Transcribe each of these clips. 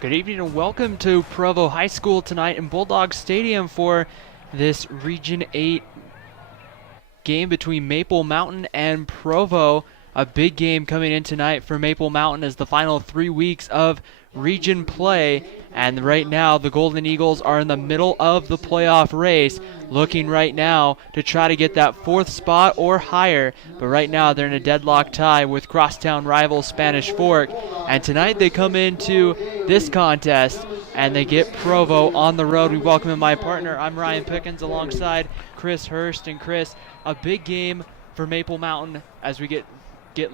Good evening and welcome to Provo High School tonight in Bulldog Stadium for this Region 8 game between Maple Mountain and Provo. A big game coming in tonight for Maple Mountain as the final 3 weeks of region play. And right now the Golden Eagles are in the middle of the playoff race, looking right now to try to get that 4th spot or higher. But right now they're in a deadlock tie with crosstown rival Spanish Fork. And tonight they come into this contest and they get Provo on the road. We welcome in my partner. I'm Ryan Pickens alongside Chris Hurst. And Chris, a big game for Maple Mountain as we get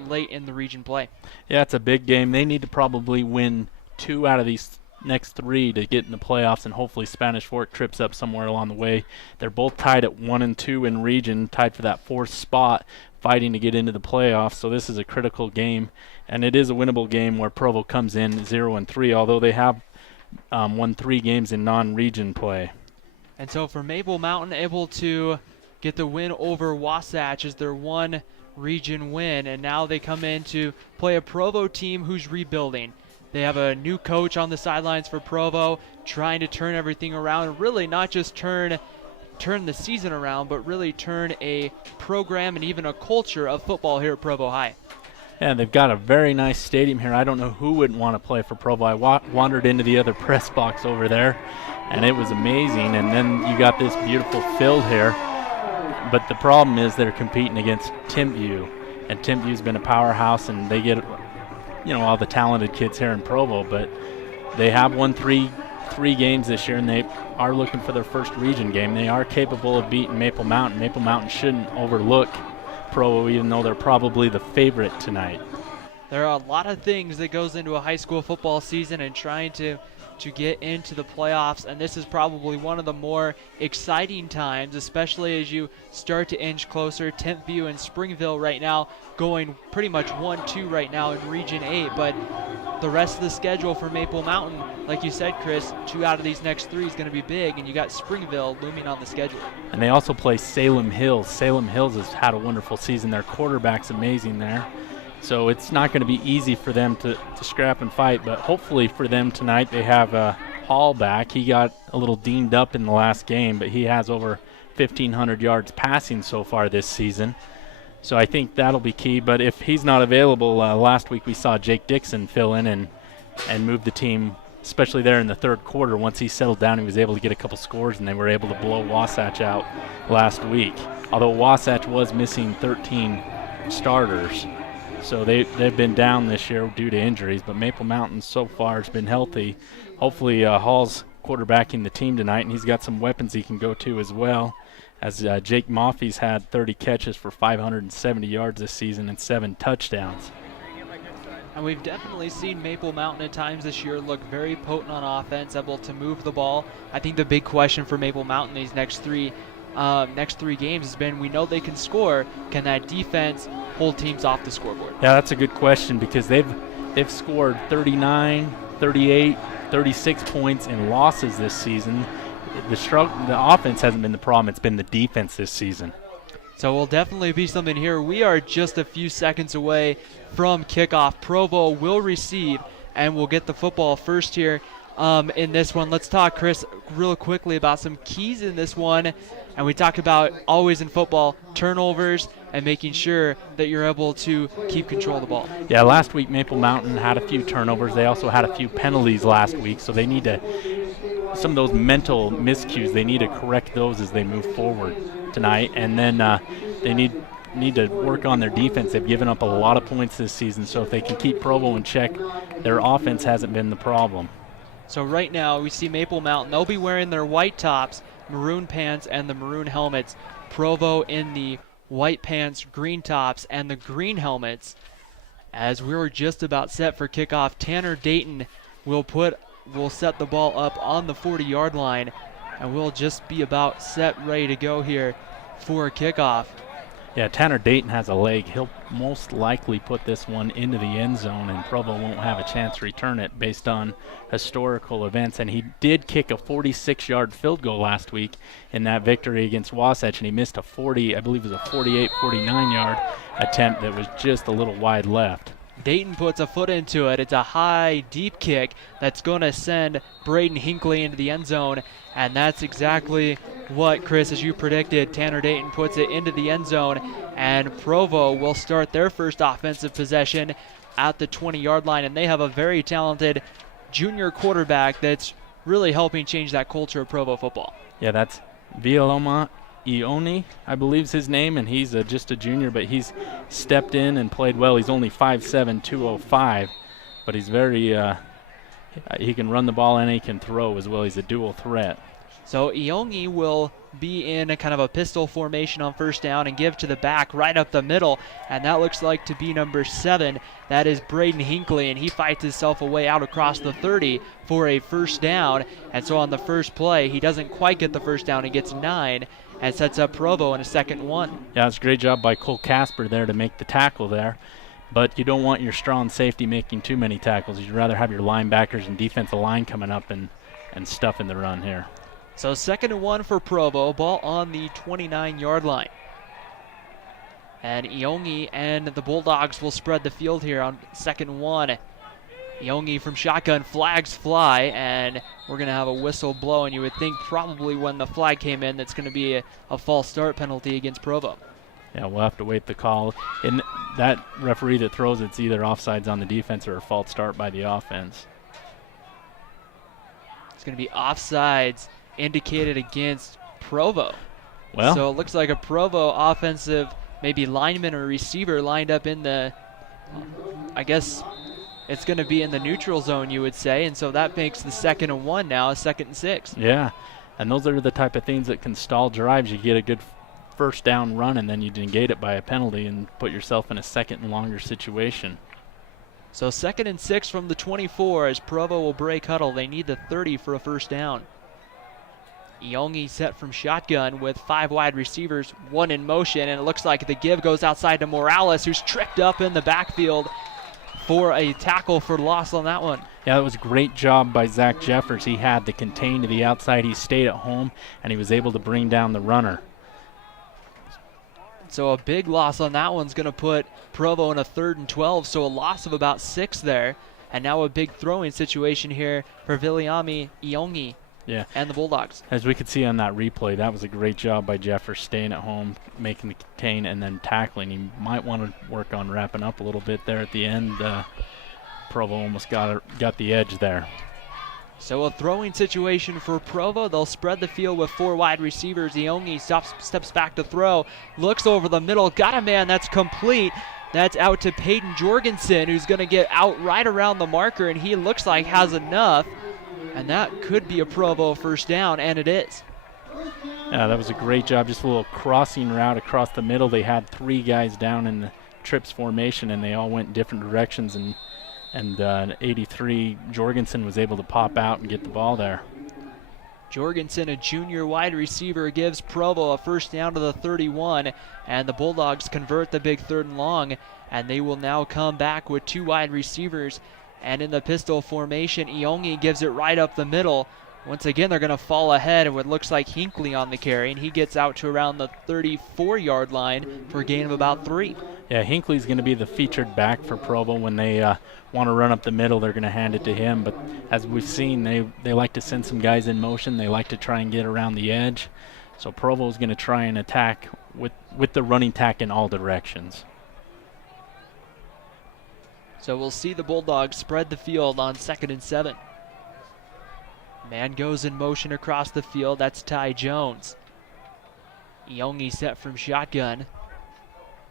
late in the region play. Yeah, it's a big game. They need to probably win 2 out of these next 3 to get in the playoffs, and hopefully Spanish Fork trips up somewhere along the way. They're both tied at 1 and 2 in region, tied for that 4th spot, fighting to get into the playoffs. So this is a critical game, and it is a winnable game where Provo comes in 0 and 3, although they have won 3 games in non-region play. And so for Maple Mountain, able to get the win over Wasatch as their 1 region win, and now they come in to play a Provo team who's rebuilding. They have a new coach on the sidelines for Provo, trying to turn everything around, and really not just turn the season around, but really turn a program and even a culture of football here at Provo High. Yeah, they've got a very nice stadium here. I don't know who wouldn't want to play for Provo. I wandered into the other press box over there, and it was amazing. And then you got this beautiful field here. But the problem is they're competing against Timpview, and Timpview's been a powerhouse, and they get, all the talented kids here in Provo. But they have won three games this year, and they are looking for their first region game. They are capable of beating Maple Mountain. Maple Mountain shouldn't overlook Provo, even though they're probably the favorite tonight. There are a lot of things that goes into a high school football season and trying to get into the playoffs, and this is probably one of the more exciting times, especially as you start to inch closer. Timpview and Springville right now going pretty much 1-2 right now in Region 8, but the rest of the schedule for Maple Mountain, like you said, Chris, 2 out of these next 3 is going to be big, and you got Springville looming on the schedule. And they also play Salem Hills. Salem Hills has had a wonderful season. Their quarterback's amazing there. So it's not going to be easy for them to scrap and fight, but hopefully for them tonight they have Hall back. He got a little dinged up in the last game, but he has over 1,500 yards passing so far this season. So I think that'll be key. But if he's not available, last week we saw Jake Dixon fill in and move the team, especially there in the 3rd quarter. Once he settled down, he was able to get a couple scores, and they were able to blow Wasatch out last week. Although Wasatch was missing 13 starters. So they've been down this year due to injuries, but Maple Mountain so far has been healthy. Hopefully Hall's quarterbacking the team tonight, and he's got some weapons he can go to as well, as Jake Maffey's had 30 catches for 570 yards this season and 7 touchdowns. And we've definitely seen Maple Mountain at times this year look very potent on offense, able to move the ball. I think the big question for Maple Mountain these next three games has been, we know they can score. Can that defense hold teams off the scoreboard? Yeah, that's a good question, because they've scored 39, 38, 36 points in losses this season. The offense hasn't been the problem. It's been the defense this season. So will definitely be something here. We are just a few seconds away from kickoff. Provo will receive and will get the football first here in this one. Let's talk, Chris, real quickly about some keys in this one. And we talked about, always in football, turnovers and making sure that you're able to keep control of the ball. Yeah, last week Maple Mountain had a few turnovers. They also had a few penalties last week, so they need to, some of those mental miscues, they need to correct those as they move forward tonight. And then they need to work on their defense. They've given up a lot of points this season, so if they can keep Provo in check, their offense hasn't been the problem. So right now we see Maple Mountain. They'll be wearing their white tops, maroon pants, and the maroon helmets. Provo in the white pants, green tops, and the green helmets. As we were just about set for kickoff, Tanner Dayton will set the ball up on the 40-yard line, and we'll just be about set, ready to go here for kickoff. Yeah, Tanner Dayton has a leg. He'll most likely put this one into the end zone, and Provo won't have a chance to return it based on historical events. And he did kick a 46-yard field goal last week in that victory against Wasatch, and he missed a 48, 49-yard attempt that was just a little wide left. Dayton puts a foot into it. It's a high, deep kick that's going to send Braden Hinckley into the end zone, and that's exactly what, Chris, as you predicted, Tanner Dayton puts it into the end zone, and Provo will start their first offensive possession at the 20-yard line, and they have a very talented junior quarterback that's really helping change that culture of Provo football. Yeah, that's Villaloma Ioni, I believe is his name, and he's just a junior, but he's stepped in and played well. He's only 5'7", 205, but he's very he can run the ball and he can throw as well. He's a dual threat. So Iongi will be in a kind of a pistol formation on first down and give to the back right up the middle, and that looks like to be number 7. That is Braden Hinckley, and he fights himself a way out across the 30 for a first down. And so on the first play, he doesn't quite get the first down. He gets 9 and sets up Provo in a 2nd and 1. Yeah, it's a great job by Cole Casper there to make the tackle there. But you don't want your strong safety making too many tackles. You'd rather have your linebackers and defensive line coming up and stuffing the run here. So 2nd and 1 for Provo, ball on the 29-yard line. And Iongi and the Bulldogs will spread the field here on 2nd and 1. Iongi from shotgun, flags fly, and we're going to have a whistle blow, and you would think probably when the flag came in that's going to be a false start penalty against Provo. Yeah, we'll have to wait the call. And that referee that throws it's either offsides on the defense or a false start by the offense. It's going to be offsides indicated against Provo. Well, so it looks like a Provo offensive, maybe lineman or receiver lined up in the, I guess it's going to be in the neutral zone, you would say, and so that makes the 2nd and 1 now a 2nd and 6. Yeah, and those are the type of things that can stall drives. You get a good first down run, and then you negate it by a penalty and put yourself in a 2nd and longer situation. So 2nd and 6 from the 24 as Provo will break huddle. They need the 30 for a first down. Iongi set from shotgun with 5 wide receivers, 1 in motion, and it looks like the give goes outside to Morales, who's tricked up in the backfield for a tackle for loss on that one. Yeah, that was a great job by Zach Jeffers. He had the contain to the outside. He stayed at home, and he was able to bring down the runner. So a big loss on that one's going to put Provo in a 3rd and 12, so a loss of about 6 there. And now a big throwing situation here for Viliami Iongi. Yeah. And the Bulldogs. As we could see on that replay, that was a great job by Jeffers staying at home, making the contain, and then tackling. He might want to work on wrapping up a little bit there at the end. Provo almost got the edge there. So a throwing situation for Provo. They'll spread the field with 4 wide receivers. Iongi steps back to throw, looks over the middle, got a man that's complete. That's out to Peyton Jorgensen, who's going to get out right around the marker, and he looks like has enough. And that could be a Provo first down, and it is. Yeah, that was a great job. Just a little crossing route across the middle. They had 3 guys down in the trips formation, and they all went different directions. And 83 Jorgensen was able to pop out and get the ball there. Jorgensen, a junior wide receiver, gives Provo a first down to the 31, and the Bulldogs convert the big 3rd and long, and they will now come back with 2 wide receivers. And in the pistol formation, Iongi gives it right up the middle. Once again, they're going to fall ahead of what looks like Hinckley on the carry, and he gets out to around the 34-yard line for a gain of about 3. Yeah, Hinckley's going to be the featured back for Provo. When they want to run up the middle, they're going to hand it to him. But as we've seen, they like to send some guys in motion. They like to try and get around the edge. So Provo's going to try and attack with the running tack in all directions. So we'll see the Bulldogs spread the field on 2nd and 7. Man goes in motion across the field. That's Ty Jones. Iongi set from shotgun.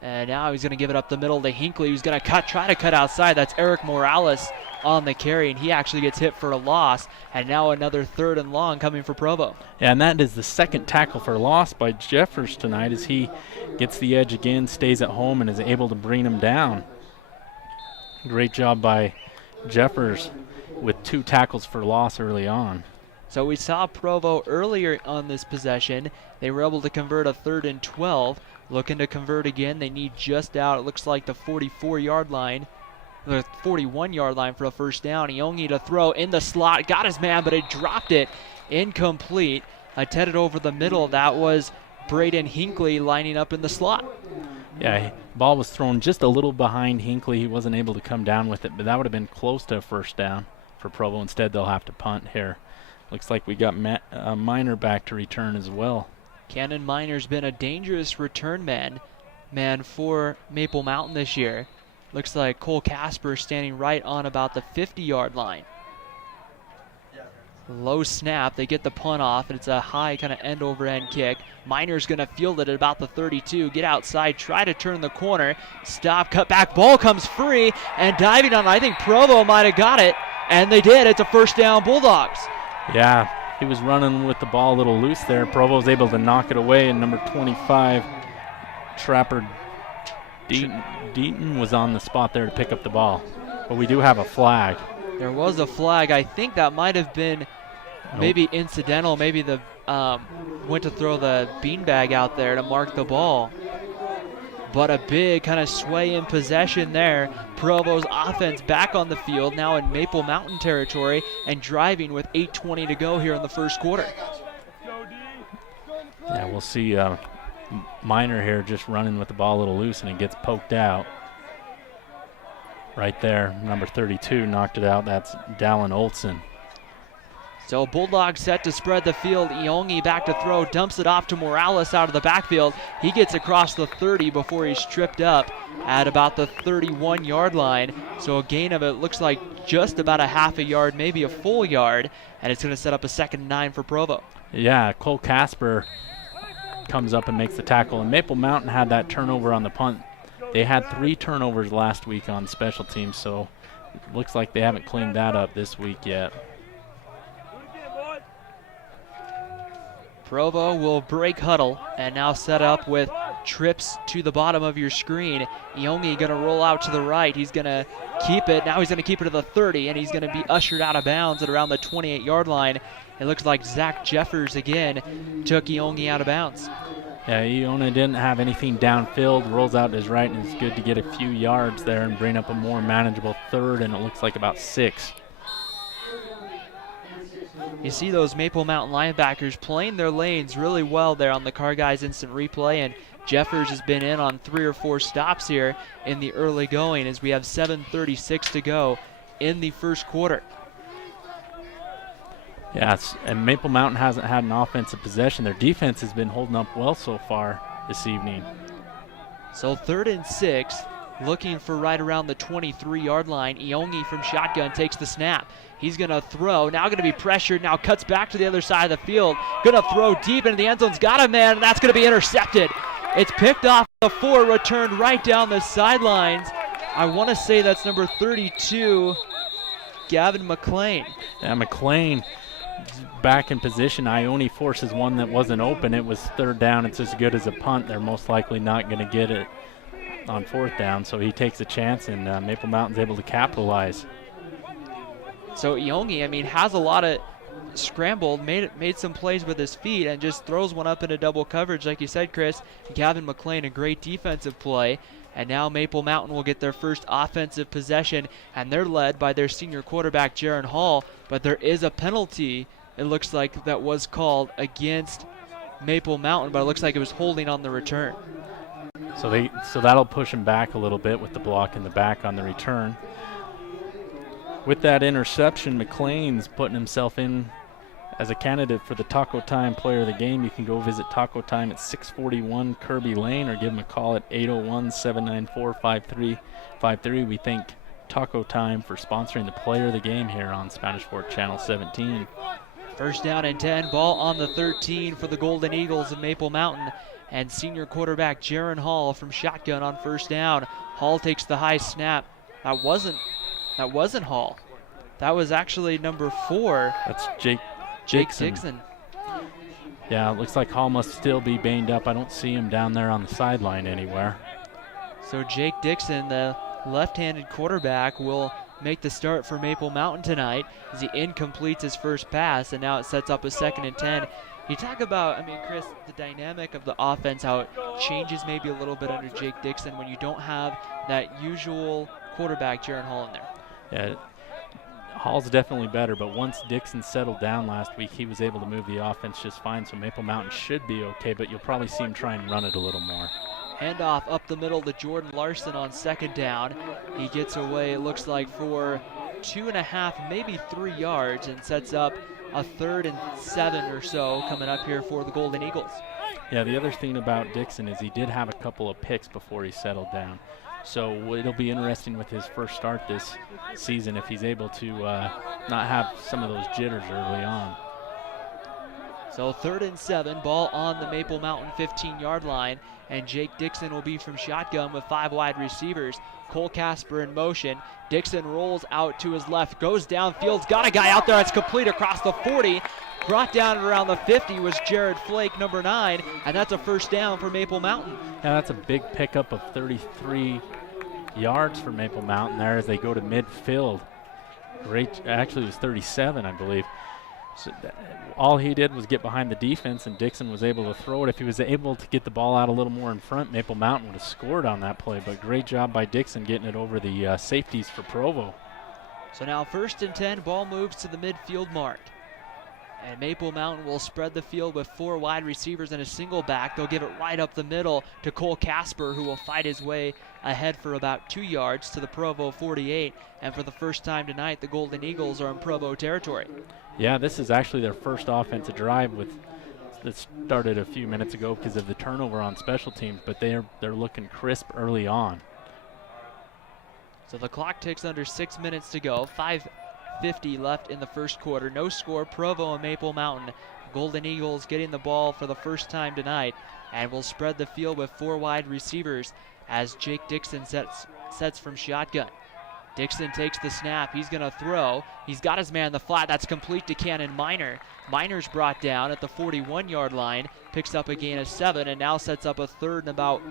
And now he's going to give it up the middle to Hinckley, who's going to try to cut outside. That's Eric Morales on the carry, and he actually gets hit for a loss. And now another 3rd and long coming for Provo. Yeah, and that is the 2nd tackle for loss by Jeffers tonight, as he gets the edge again, stays at home, and is able to bring him down. Great job by Jeffers with 2 tackles for loss early on. So we saw Provo earlier on this possession. They were able to convert a 3rd and 12. Looking to convert again. They need just out, it looks like the 44-yard line, the 41-yard line for a first down. Iongi to throw in the slot. Got his man, but it dropped it. Incomplete. Headed over the middle. That was Braden Hinckley lining up in the slot. Yeah, ball was thrown just a little behind Hinckley. He wasn't able to come down with it, but that would have been close to a first down for Provo. Instead, they'll have to punt here. Looks like we got Minor back to return as well. Cannon Minor's been a dangerous return man for Maple Mountain this year. Looks like Cole Casper standing right on about the 50-yard line. Low snap, they get the punt off, and it's a high kind of end-over-end kick. Minor's going to field it at about the 32, get outside, try to turn the corner, stop, cut back, ball comes free, and diving on it, I think Provo might have got it, and they did. It's a first down, Bulldogs. Yeah, he was running with the ball a little loose there. Provo's able to knock it away, and number 25, Trapper Deaton was on the spot there to pick up the ball. But we do have a flag. There was a flag. I think that might have been maybe incidental. Maybe the went to throw the beanbag out there to mark the ball. But a big kind of sway in possession there. Provo's offense back on the field now in Maple Mountain territory and driving with 8:20 to go here in the first quarter. Yeah, we'll see Minor here just running with the ball a little loose, and it gets poked out. Right there, number 32 knocked it out. That's Dallin Olson. So Bulldogs set to spread the field. Iongi back to throw, dumps it off to Morales out of the backfield. He gets across the 30 before he's tripped up at about the 31-yard line. So a gain of it looks like just about a half a yard, maybe a full yard, and it's going to set up a 2nd and 9 for Provo. Yeah, Cole Casper comes up and makes the tackle, and Maple Mountain had that turnover on the punt. They had 3 turnovers last week on special teams, so it looks like they haven't cleaned that up this week yet. Provo will break huddle and now set up with trips to the bottom of your screen. Iongi going to roll out to the right. He's going to keep it. Now he's going to keep it to the 30, and he's going to be ushered out of bounds at around the 28-yard line. It looks like Zach Jeffers again took Iongi out of bounds. Yeah, Iona didn't have anything downfield, rolls out to his right, and it's good to get a few yards there and bring up a more manageable 3rd, and it looks like about 6. You see those Maple Mountain linebackers playing their lanes really well there on the Car Guys instant replay, and Jeffers has been in on 3 or 4 stops here in the early going as we have 7:36 to go in the first quarter. Yes, and Maple Mountain hasn't had an offensive possession. Their defense has been holding up well so far this evening. So 3rd and 6, looking for right around the 23-yard line. Iongi from shotgun takes the snap. He's going to throw, now going to be pressured, now cuts back to the other side of the field. Going to throw deep into the end zone's got a man, and that's going to be intercepted. It's picked off the 4, returned right down the sidelines. I want to say that's number 32, Gavin McLean. Yeah, McLean back in position. Ione forces one that wasn't open. It was 3rd down. It's as good as a punt. They're most likely not going to get it on 4th down, so he takes a chance, and Maple Mountain's able to capitalize. So Iongi, I mean, has a lot of scrambled, made some plays with his feet, and just throws one up into double coverage, like you said, Chris. Gavin McLean, a great defensive play. And now Maple Mountain will get their first offensive possession, and they're led by their senior quarterback, Jaron Hall. But there is a penalty, it looks like, that was called against Maple Mountain, but it looks like it was holding on the return. So that'll push him back a little bit with the block in the back on the return. With that interception, McLean's putting himself in as a candidate for the Taco Time Player of the Game. You can go visit Taco Time at 641 Kirby Lane or give them a call at 801-794-5353. We thank Taco Time for sponsoring the Player of the Game here on Spanish Fort Channel 17. First down and 10, ball on the 13 for the Golden Eagles of Maple Mountain. And senior quarterback Jaron Hall from shotgun on first down. Hall takes the high snap. That wasn't Hall. That was actually number 4. That's Jake Dixon. Yeah, it looks like Hall must still be banged up. I don't see him down there on the sideline anywhere. So Jake Dixon, the left-handed quarterback, will make the start for Maple Mountain tonight as he incompletes his first pass, and now it sets up a 2nd and 10. You talk about, I mean, Chris, the dynamic of the offense, how it changes maybe a little bit under Jake Dixon when you don't have that usual quarterback, Jaron Hall, in there. Yeah, Hall's definitely better, but once Dixon settled down last week, he was able to move the offense just fine, so Maple Mountain should be okay, but you'll probably see him try and run it a little more. Handoff up the middle to Jordan Larson on second down. He gets away, it looks like, for 2.5, maybe 3 yards, and sets up a 3rd and 7 or so coming up here for the Golden Eagles. Yeah, the other thing about Dixon is he did have a couple of picks before he settled down. So it'll be interesting with his first start this season if he's able to not have some of those jitters early on. So 3rd and 7, ball on the Maple Mountain 15-yard line, and Jake Dixon will be from shotgun with 5 wide receivers. Cole Casper in motion. Dixon rolls out to his left, goes downfield, got a guy out there that's complete across the 40. Brought down at around the 50 was Jared Flake, number 9, and that's a first down for Maple Mountain. Yeah, that's a big pickup of 33 yards for Maple Mountain there as they go to midfield. Great, actually it was 37, I believe. So all he did was get behind the defense, and Dixon was able to throw it. If he was able to get the ball out a little more in front, Maple Mountain would have scored on that play. But great job by Dixon getting it over the safeties for Provo. So now 1st and 10, ball moves to the midfield mark. And Maple Mountain will spread the field with 4 wide receivers and a single back. They'll give it right up the middle to Cole Casper, who will fight his way ahead for about 2 yards to the Provo 48. And for the first time tonight, the Golden Eagles are in Provo territory. Yeah, this is actually their first offensive drive that started a few minutes ago because of the turnover on special teams, but they're looking crisp early on. So the clock ticks under 6 minutes to go. 5:50 left in the first quarter. No score, Provo and Maple Mountain. Golden Eagles getting the ball for the first time tonight, and will spread the field with 4 wide receivers as Jake Dixon sets from shotgun. Dixon takes the snap. He's going to throw. He's got his man in the flat. That's complete to Cannon Minor. Minor's brought down at the 41-yard line, picks up a gain of 7, and now sets up a 3rd and about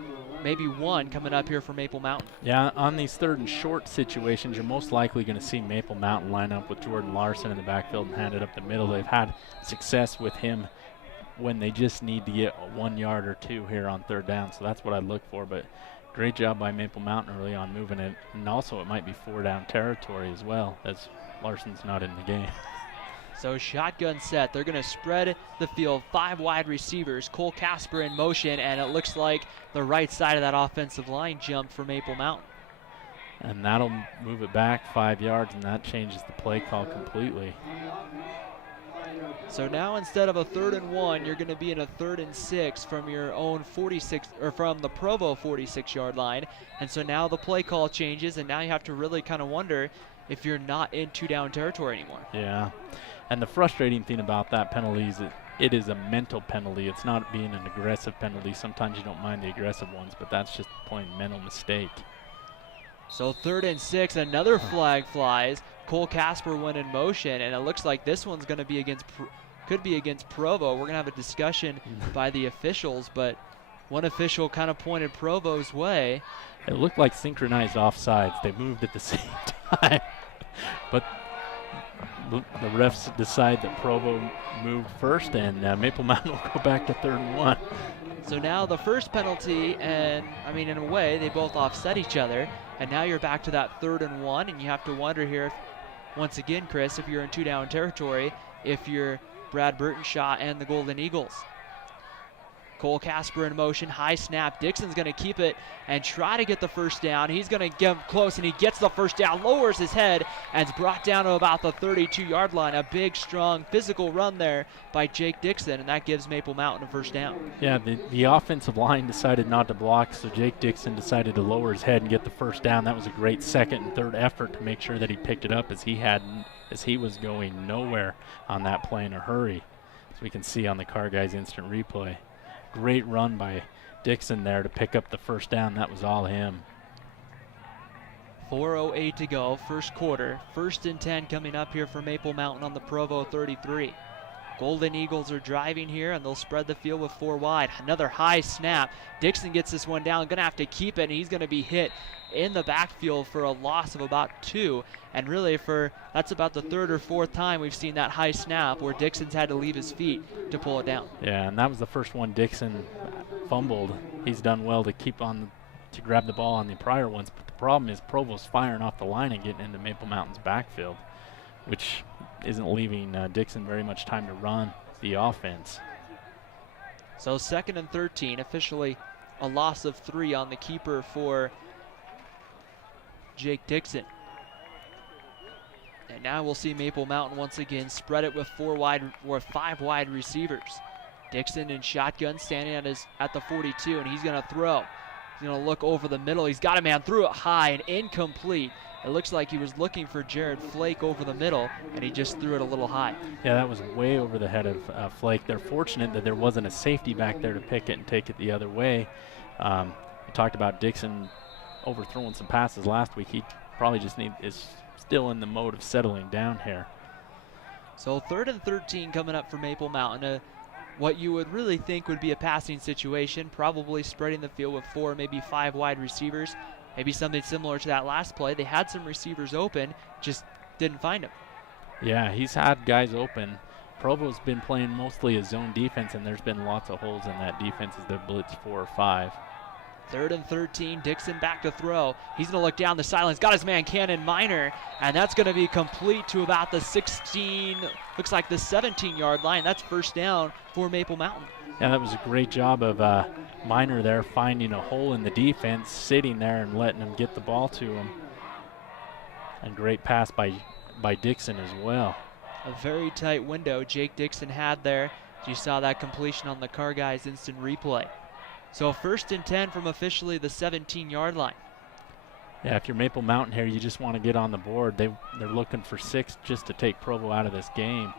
maybe 1 coming up here for Maple Mountain. Yeah, on these 3rd and short situations, you're most likely going to see Maple Mountain line up with Jordan Larson in the backfield and hand it up the middle. They've had success with him when they just need to get 1 yard or 2 here on 3rd down, so that's what I'd look for. But great job by Maple Mountain early on moving it, and also it might be 4 down territory as well, as Larson's not in the game. So shotgun set. They're going to spread the field. 5 wide receivers. Cole Casper in motion, and it looks like the right side of that offensive line jumped for Maple Mountain. And that'll move it back 5 yards, and that changes the play call completely. So now instead of a 3rd and 1, you're going to be in a 3rd and 6 from your own 46, or from the Provo 46-yard line. And so now the play call changes, and now you have to really kind of wonder if you're not in 2 down territory anymore. Yeah, and the frustrating thing about that penalty is it is a mental penalty. It's not being an aggressive penalty. Sometimes you don't mind the aggressive ones, but that's just a plain mental mistake. So 3rd and 6, another flag flies. Cole Casper went in motion, and it looks like this one's going to be could be against Provo. We're going to have a discussion by the officials, but one official kind of pointed Provo's way. It looked like synchronized offsides. They moved at the same time, but the refs decide that Provo moved first, and Maple Mountain will go back to 3rd and 1. So now the first penalty, and I mean, in a way, they both offset each other, and now you're back to that 3rd and 1, and you have to wonder here, once again, Chris, if you're in 2 down territory, if you're Brad Burtonshaw and the Golden Eagles. Cole Casper in motion, high snap. Dixon's going to keep it and try to get the first down. He's going to get him close, and he gets the first down, lowers his head, and is brought down to about the 32-yard line. A big, strong, physical run there by Jake Dixon, and that gives Maple Mountain a first down. Yeah, the offensive line decided not to block, so Jake Dixon decided to lower his head and get the first down. That was a great 2nd and 3rd effort to make sure that he picked it up, as he was going nowhere on that play in a hurry, as we can see on the Car Guys instant replay. Great run by Dixon there to pick up the first down. That was all him. 4:08 to go, first quarter. 1st and 10 coming up here for Maple Mountain on the Provo 33. Golden Eagles are driving here, and they'll spread the field with 4 wide. Another high snap. Dixon gets this one down, going to have to keep it, and he's going to be hit in the backfield for a loss of about 2. And really, that's about the 3rd or 4th time we've seen that high snap where Dixon's had to leave his feet to pull it down. Yeah, and that was the first one Dixon fumbled. He's done well to to grab the ball on the prior ones, but the problem is Provo's firing off the line and getting into Maple Mountain's backfield, which isn't leaving Dixon very much time to run the offense. So 2nd and 13, officially a loss of 3 on the keeper for Jake Dixon. And now we'll see Maple Mountain once again spread it with 5 wide receivers. Dixon in shotgun standing at the 42, and he's going to throw. He's going to look over the middle. He's got a man, threw it high and incomplete. It looks like he was looking for Jared Flake over the middle, and he just threw it a little high. Yeah, that was way over the head of Flake. They're fortunate that there wasn't a safety back there to pick it and take it the other way. We talked about Dixon overthrowing some passes last week. He probably just is still in the mode of settling down here. So 3rd and 13 coming up for Maple Mountain. What you would really think would be a passing situation, probably spreading the field with 4, maybe 5 wide receivers. Maybe something similar to that last play. They had some receivers open, just didn't find them. Yeah, he's had guys open. Provo's been playing mostly a zone defense, and there's been lots of holes in that defense as they blitz 4 or 5. 3rd and 13, Dixon back to throw. He's going to look down the sidelines, got his man Cannon Minor, and that's going to be complete to about the 16, looks like the 17-yard line. That's first down for Maple Mountain. Yeah, that was a great job of Minor there, finding a hole in the defense, sitting there and letting him get the ball to him. And great pass by Dixon as well. A very tight window Jake Dixon had there. You saw that completion on the Car Guys instant replay. So 1st and 10 from officially the 17-yard line. Yeah, if you're Maple Mountain here, you just want to get on the board. They're looking for 6 just to take Provo out of this game.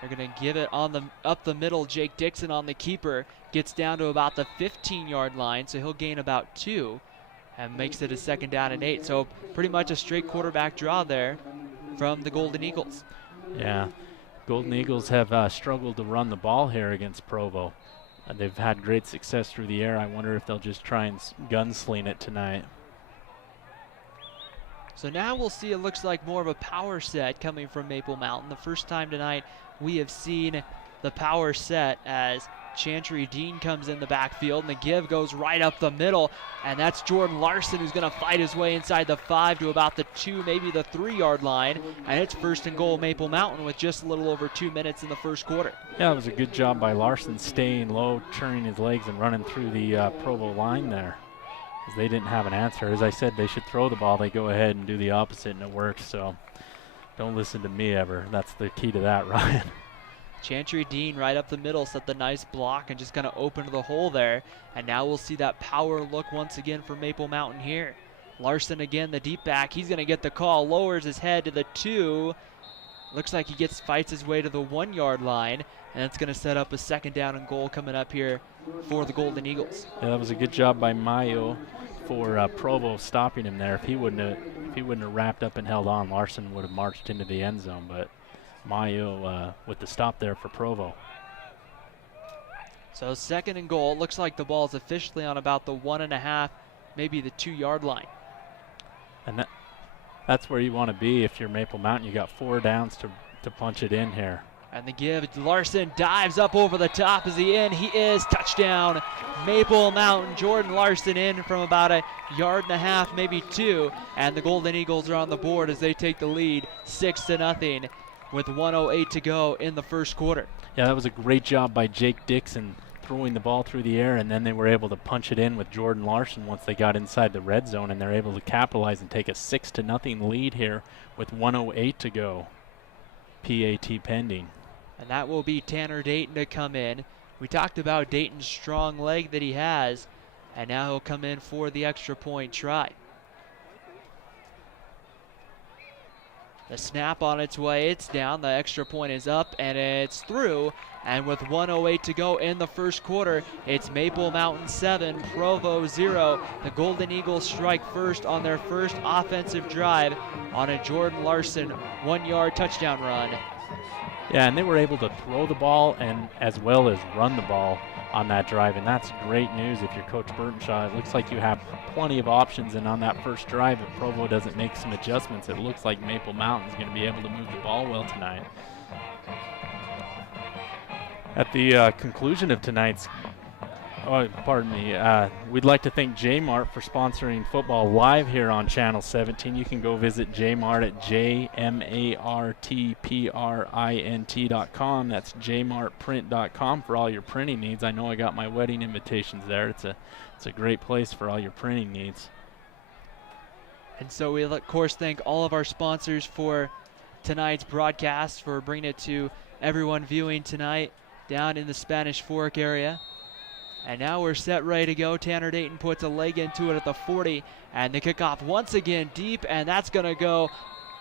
They're going to give it up the middle. Jake Dixon on the keeper gets down to about the 15-yard line, so he'll gain about 2 and makes it a 2nd down and 8. So pretty much a straight quarterback draw there from the Golden Eagles. Yeah, Golden Eagles have struggled to run the ball here against Provo. They've had great success through the air. I wonder if they'll just try and gunsling it tonight. So now we'll see, it looks like more of a power set coming from Maple Mountain. The first time tonight we have seen the power set as Chantry Dean comes in the backfield, and the give goes right up the middle, and that's Jordan Larson who's going to fight his way inside the 5 to about the 2, maybe the 3-yard line, and it's 1st and goal Maple Mountain with just a little over 2 minutes in the first quarter. Yeah, it was a good job by Larson staying low, turning his legs and running through the Provo line there. Because they didn't have an answer. As I said, they should throw the ball. They go ahead and do the opposite, and it works. So don't listen to me ever. That's the key to that, Ryan. Chantry Dean right up the middle set the nice block and just kind of opened the hole there. And now we'll see that power look once again for Maple Mountain here. Larson again, the deep back. He's going to get the call. Lowers his head to the 2. Looks like he fights his way to the 1-yard line. And that's going to set up a 2nd down and goal coming up here for the Golden Eagles. Yeah, that was a good job by Mayo for Provo stopping him there. If he wouldn't have wrapped up and held on, Larson would have marched into the end zone. But Mayo with the stop there for Provo. So 2nd and goal. Looks like the ball is officially on about the 1.5, maybe the 2-yard line. And that's where you want to be if you're Maple Mountain. You got 4 downs to punch it in here. And the give, Larson dives up over the top. Is he in? He is. Touchdown, Maple Mountain. Jordan Larson in from about 1.5 yards, maybe 2. And the Golden Eagles are on the board as they take the lead 6-0 with 1:08 to go in the first quarter. Yeah, that was a great job by Jake Dixon throwing the ball through the air, and then they were able to punch it in with Jordan Larson once they got inside the red zone, and they're able to capitalize and take a 6-0 lead here with 1:08 to go. PAT pending. And that will be Tanner Dayton to come in. We talked about Dayton's strong leg that he has, and now he'll come in for the extra point try. The snap on its way, it's down, the extra point is up, and it's through. And with 1:08 to go in the first quarter, it's Maple Mountain 7, Provo 0. The Golden Eagles strike first on their first offensive drive on a Jordan Larson 1-yard touchdown run. Yeah, and they were able to throw the ball and as well as run the ball on that drive, and that's great news if you're Coach Burtonshaw. It looks like you have plenty of options, and on that first drive, if Provo doesn't make some adjustments, it looks like Maple Mountain's going to be able to move the ball well tonight. At the conclusion of tonight's Oh, pardon me. We'd like to thank J-Mart for sponsoring football live here on Channel 17. You can go visit J-Mart at jmartprint.com. That's jmartprint.com for all your printing needs. I know I got my wedding invitations there. It's a great place for all your printing needs. And so we, of course, thank all of our sponsors for tonight's broadcast, for bringing it to everyone viewing tonight down in the Spanish Fork area. And now we're set, ready to go. Tanner Dayton puts a leg into it at the 40, and the kickoff once again deep, and that's going to go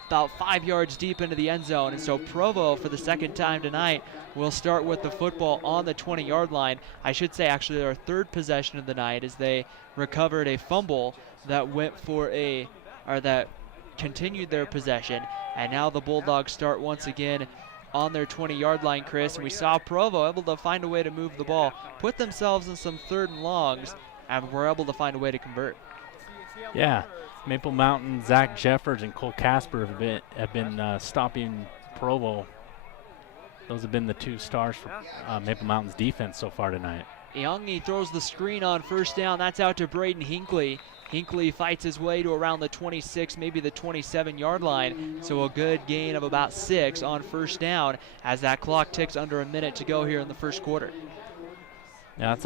about 5 yards deep into the end zone. And so Provo, for the second time tonight, will start with the football on the 20-yard line. I should say, actually, their third possession of the night, as they recovered a fumble that went for that continued their possession. And now the Bulldogs start once again on their 20-yard line, Chris, and we saw Provo able to find a way to move the ball, put themselves in some 3rd and longs, and were able to find a way to convert. Yeah, Maple Mountain, Zach Jeffers, and Cole Casper have been stopping Provo. Those have been the 2 stars for Maple Mountain's defense so far tonight. Youngie throws the screen on first down. That's out to Braden Hinckley. Hinckley fights his way to around the 26, maybe the 27-yard line. So a good gain of about 6 on first down as that clock ticks under a minute to go here in the first quarter. Yeah,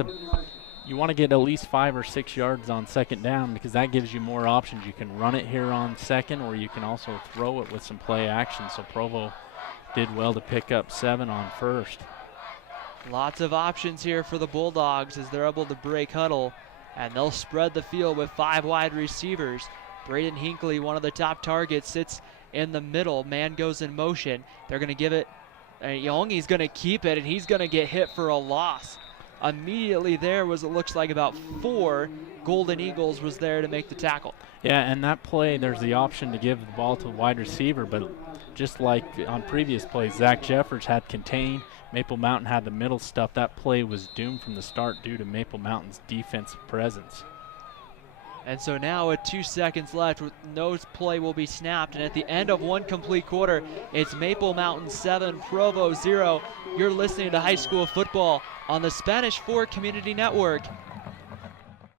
you want to get at least 5 or 6 yards on second down, because that gives you more options. You can run it here on second, or you can also throw it with some play action. So Provo did well to pick up 7 on first. Lots of options here for the Bulldogs as they're able to break huddle, and they'll spread the field with 5 wide receivers. Braden Hinckley, one of the top targets, sits in the middle. Man goes in motion. They're going to give it. Youngie's going to keep it, and he's going to get hit for a loss. Immediately there was, it looks like, about 4 Golden Eagles was there to make the tackle. Yeah, and that play, there's the option to give the ball to the wide receiver, but just like on previous plays, Zach Jeffers had contained. Maple Mountain had the middle stuff. That play was doomed from the start due to Maple Mountain's defensive presence. And so now with 2 seconds left, no play will be snapped. And at the end of one complete quarter, it's Maple Mountain 7, Provo 0. You're listening to high school football on the Spanish Fork Community Network.